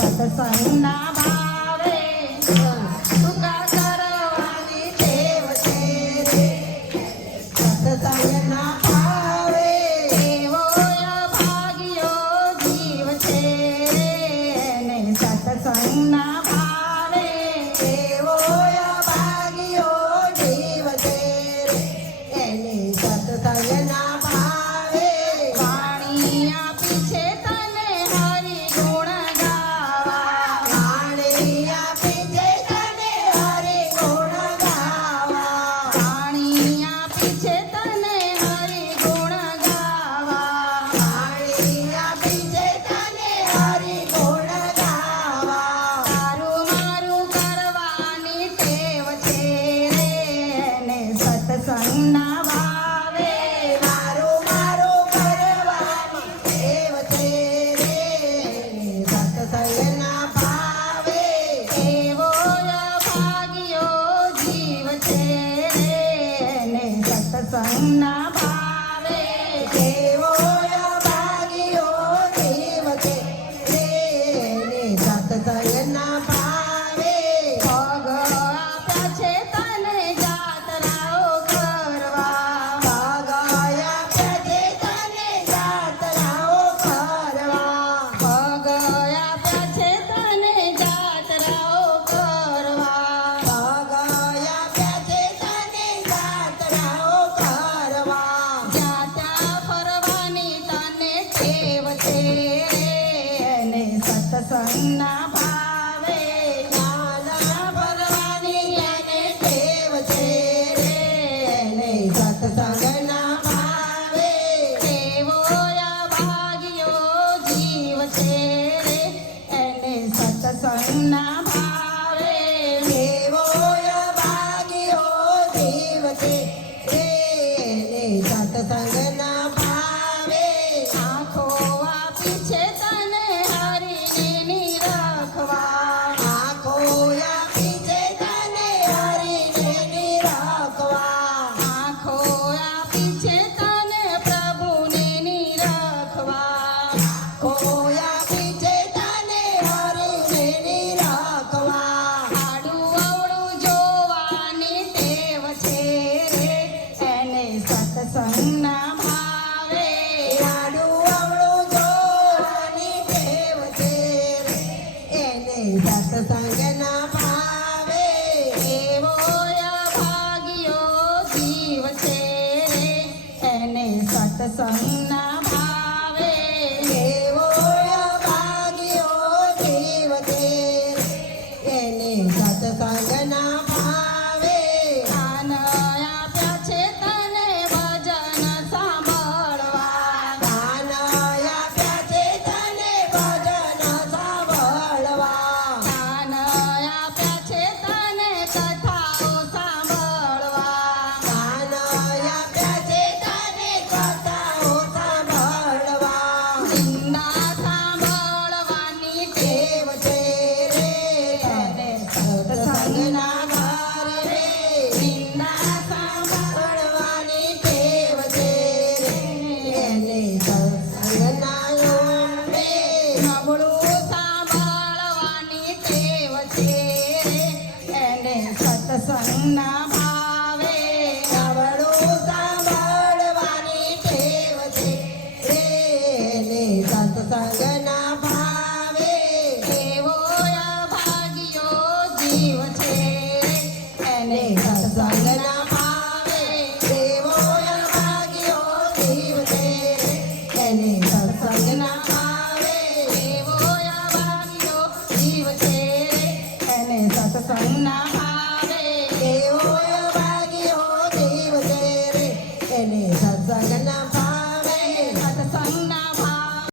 સત્સંગના ભાવે ટૂંકા કરવાની ટેવ છે રે. સત્સંગના ભાવે એવો અભાગ્યો જીવ છે ને સત્સંગના ભાવે એવો અભાગ્યો જીવ છે એને સત્સંગના ભાવે વાણી આપી છે તને હરિ ગુણ સત્સંગના ભાવે મારું મારું કરવાની ટેવ છે રે. સત્સંગના ભાવે એવો અભાગ્યો જીવ છે રે ને સત્સંગના ભાવે એવો અભાગ્યો જીવ છે રે ને સત્સંગના ભાવે પગ આપ્યા છે તને જાતરાઓ સત્સંગના ભાવે નાના ભરવાની એને ટેવ છે રે ને સત્સંગના ભાવે એવો અભાગ્યો જીવ છે રે એને સત્સંગના ભાવે એવો અભાગ્યો જીવ છે રે ને સત્સંગના ભાવે આંખો આપી છે તને આંખો આપી છે તને હરિને નિરખવા. આંખો આપી છે તને પ્રભુને નિરખવા. આંખો આપી છે તને હરિને નિરખવા. આડું અવળું જોવાની ટેવ છે રે એને સત્સંગના ભાવે આડું અવળું જોવાની ટેવ છે રે એને સત્સંગના ભાવે એવો અભાગ્યો જીવ છે રે એને સત્સંગના ભાવે એવો અભાગ્યો જીવ છે એને સત્સંગના ભાવે કાન આપ્યા છે તને ભજન સાંભળવા. કાન આપ્યા છે તને ભજન સાંભળવા. કાન આપ્યા છે તને કથાઓ સાંભળવા. કાન આપ્યા છે તને કથાઓ સાંભળવા. નિંદા સાંભળવાની ટેવ છે રે એને સત્સંગના ભાવે નિંદા સાંભળવાની ટેવ છે રે એને સત્સંગના ભાવે નબળું સાંભળવાની ટેવ છે રે એને સત્સંગના ભાવે નબળું સાંભળવાની ટેવ છે રે એને સત્સંગના ભાવે એવો અભાગ્યો જીવ